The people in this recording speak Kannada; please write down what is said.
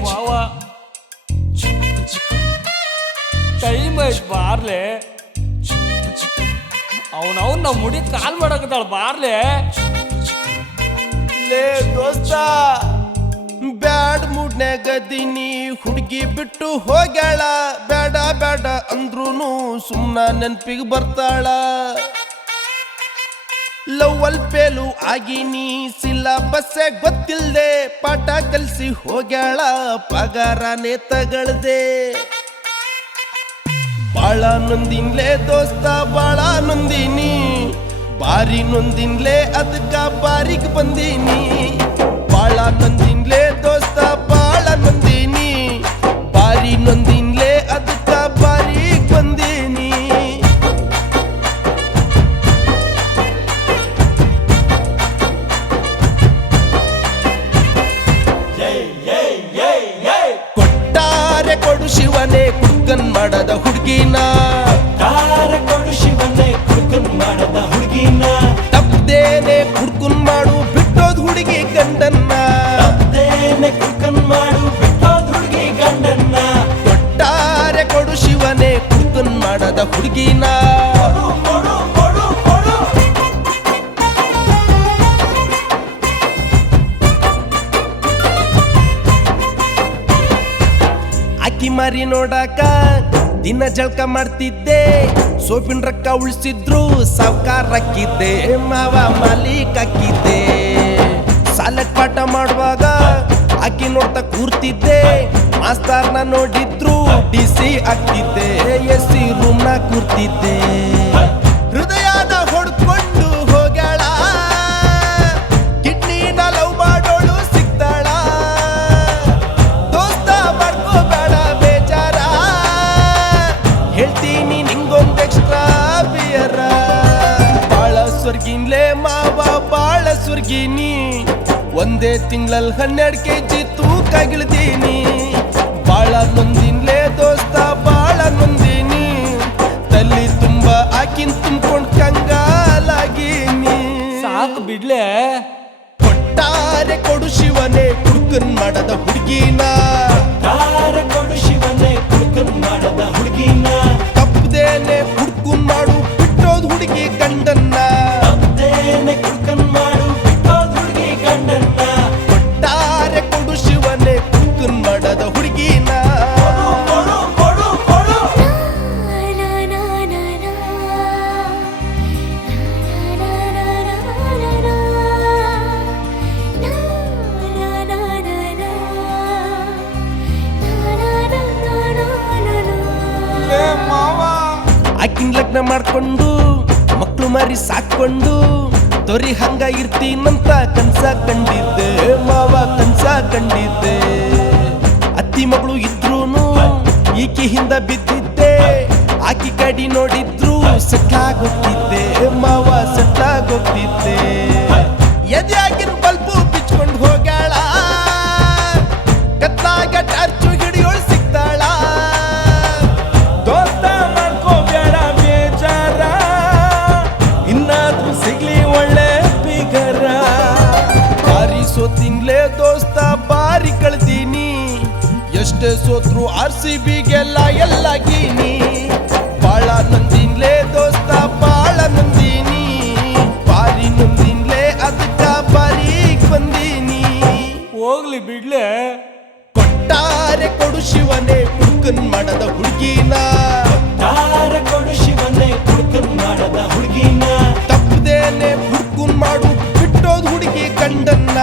ಮಾವ ಟೈಮ್ ಐತ್ ಬಾರ್ಲೆ ಅವನವನ್ ನಮ್ಮ ಮುಡಿ ಕಾಲ್ ಮಾಡಕತ್ತಾಳ ಬಾರ್ಲೆ ಲೇ ದೋಸ್ತ ಬ್ಯಾಡ್ ಮೂಡ್ನ್ಯಾಗದೀನಿ ಹುಡುಗಿ ಬಿಟ್ಟು ಹೋಗ್ಯಾಳ ಬೇಡ ಬೇಡ ಅಂದ್ರೂನು ಸುಮ್ನ ನೆನ್ಪಿಗೆ ಬರ್ತಾಳ ಲವ್ವಲ್ ಫೇಲು ಆಗೀನಿ ಸಿಲಬಸ್ಸೆ ಗೊತ್ತಿಲ್ದೆ ಪಾಠ ಕಲ್ಸಿ ಹೋಗ್ಯಾಳ ಪಗಾರನೇ ತಗಳ್ದೆ ಬಾಳ ನೊಂದಿನ್ಲೇ ದೋಸ್ತ ಬಾಳ ನೊಂದಿನಿ ಬಾರಿ ನೊಂದಿನ್ಲೇ ಅದಕ್ಕ ಬಾರಿಗ್ ಬಂದೀನಿ ಬಾಳ ನೊಂದಿನ್ಲೇ ದೋಸ್ತ ಬಾಳ ನೊಂದಿನಿ ಬಾರಿ ನೊಂದಿನ್ಲೇ ಅದಕ್ಕ ಬಾರಿಗ್ ಬಂದೀನಿ ಕೊಟ್ಟಾರೆ ಕೊಡು ಶಿವನೇ ಕುಡ್ಕನ್ ಮಾಡದ ಹುಡುಗಿನ ಕೊಡು ಶಿವನೇ ಕುಡ್ಕನ್ ಮಾಡದ ಹುಡುಗಿನ ತಪ್ಪದೇನೆ ಕುಡ್ಕನ್ ಮಾಡು ಬಿಟ್ಟೋದ್ ಹುಡುಗಿ ಗಂಡನ್ನ ತಪ್ಪದೇನೆ ಕುಡ್ಕನ್ ಮಾಡು ಬಿಟ್ಟೋದ್ ಹುಡುಗಿ ಗಂಡನ್ನ ಕೊಟ್ಟಾರೆ ಕೊಡು ಶಿವನೇ ಕುಡ್ಕನ್ ಮಾಡದ ಹುಡುಗಿನ ಕೊಡು ಕೊಡು ಕೊಡು ಕೊಡು ಅಕ್ಕಿ ಮಾರಿ ನೋಡಾಕ ದಿನ ಜಳಕ ಮಾಡ್ತಿದ್ದೆ ಸೋಪಿನ ರೊಕ್ಕ ಉಳಿಸಿದ್ರು ಸಾವ್ಕಾರಕ್ಕಿದ್ದೆ ಮಾವ ಮಾಲೀಕ್ ಹಾಕಿದ್ದೆ ಸಾಲಕ್ ಪಾಠ ಮಾಡುವಾಗ ಅಕ್ಕಿ ನೋಡ್ತಾ ಕೂರ್ತಿದ್ದೆ ಮಾಸ್ತರ್ನ ನೋಡಿದ್ರು ಡಿಸಿ ಆಗ್ತಿದ್ದೆ ಎಸಿ ರೂಮ್ನ ಕೂರ್ತಿದ್ದೆ ಹೃದಯನ ಹೊಡ್ಕೊಂಡು ಹೋಗ್ಯಾಳ ಕಿಡ್ನಿನ ಲವ್ ಮಾಡೋಳು ಸಿಗ್ತಾಳ ದೋಸ್ತ ಮಾಡ್ಕೋಬೇಡ ಬೇಜಾರ ಹೇಳ್ತೀನಿ ನಿಂಗೊಂದು ಎಕ್ಸ್ಟ್ರಾ ಬಿಯರ ಬಾಳ ಸ್ವರ್ಗಿನ್ಲೇ ಮಾವ ಬಾಳ ಸ್ವರ್ಗಿನಿ ಒಂದೇ ತಿಂಗಳಲ್ಲಿ 12 kg ತೂಕಾಗಿಳ್ದೀನಿ ಬಾಳ ನೊಂದಿನ್ಲೇ ದೋಸ್ತ ಬಾಳ ನೊಂದಿನಿ ತಲ್ಲಿ ತುಂಬ ಆಕಿನ್ ತುಂಬ್ಕೊಂಡ್ ಕಂಗಾಲಾಗೀನಿ ಸಾಕು ಬಿಡ್ಲೆ ಕೊಟ್ಟಾರೆ ಕೊಡು ಶಿವನೇ ಕುಡ್ಕನ್ ಮಾಡದ ಹುಡುಗಿನ ಕೊಡು ಶಿವನೇ ಕುಡ್ಕನ್ ಮಾಡದ ಹುಡುಗಿನ ತಪ್ಪದೇನೆ ಕುಡ್ಕನ್ ಮಾಡು ಬಿಟ್ಟೋದ್ ಹುಡುಗಿ ಗಂಡನ್ನ ತಪ್ಪದೇನೆ ಕುಡ್ಕನ್ ಮಾಡು ಬಿಟ್ಟೋದ್ ಹುಡುಗಿ ಗಂಡನ್ನ ಕೊಟ್ಟಾರೆ ಕೊಡು ಶಿವನೇ ಕುಡ್ಕನ್ ಮಾಡದ ಹುಡುಗಿನ ಕೊಡು ಕೊಡು ಕೊಡು ಆಕಿನ್ ಲಗ್ನ ಮಾಡ್ಕೊಂಡು ಮಕ್ಳು ಮಾರಿ ಸಾಕೊಂಡು ತೊರಿ ಹಂಗ ಇರ್ತೀನಂತ ಕನ್ಸ ಕಂಡಿದ್ದೆ ಮಾವ ಕನ್ಸ ಕಂಡಿದ್ದೆ ಅತ್ತಿ ಮಗಳು ಇದ್ರೂನು ಈಕಿ ಹಿಂದ ಬಿದ್ದಿದ್ದೆ ಆಕಿ ಕಡಿ ನೋಡಿದ್ರು ಸೆಟ್ಲಾಗೋಗ್ತಿದ್ದೆ ಮಾವ ಸೆಟ್ಲಾಗೋಗ್ತಿದ್ದೆ ಎದ್ಯಾಗಿನ ಬಲ್ಬು ಬಿಚ್ಕೊಂಡು ಹೋಗ್ಯಾಳ ಕತ್ಲಾಗ ಟಾರ್ಚು ಹಿಡಿಯೋಳು ಸಿಗ್ತಾಳ ದೋಸ್ತ ಮಾಡ್ಕೋಬೇಡ ಬೇಜಾರ ಇನ್ನಾದ್ರೂ ಸಿಗ್ಲಿ ಒಳ್ಳೆ ಬಿಗರ ಬಾರಿ ಸೋತಿನ್ಲೇ ದೋಸ್ತ ಬಾರಿ ಕಳ್ದೀನಿ ಎಷ್ಟೇ ಸೋತ್ರು RCBಗೆಲ್ಲ ಎಲ್ಲಾಗೀನಿ ಬಾಳ ನೊಂದಿನ್ಲೇ ದೋಸ್ತ ಬಾಳ ನೊಂದಿನಿ ಬಾರಿ ನೊಂದಿನ್ಲೇ ಅದಕ್ಕ ಬಾರಿಗ್ ಬಂದೀನಿ ಹೋಗ್ಲಿ ಬಿಡ್ಲೆ ಕೊಟ್ಟಾರೆ ಕೊಡು ಶಿವನೇ ಕುಡ್ಕನ್ ಮಾಡದ ಹುಡುಗಿನ ಕೊಡು ಶಿವನೇ ಕುಡ್ಕನ್ ಮಾಡದ ಹುಡುಗಿನ ತಪ್ಪದೇನೆ ಕುಡ್ಕನ್ ಮಾಡು ಬಿಟ್ಟೋದ್ ಹುಡುಗಿ ಗಂಡನ್ನ